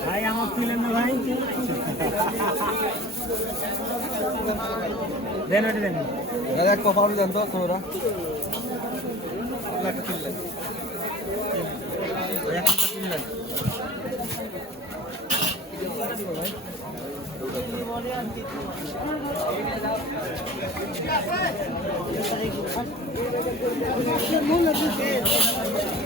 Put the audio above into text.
ভাই আমার ছিলেন না ভাই। দেন ওটা দেন। দাদা কপাল দেন তো তোমরা। ভাই Tout le monde a besoin.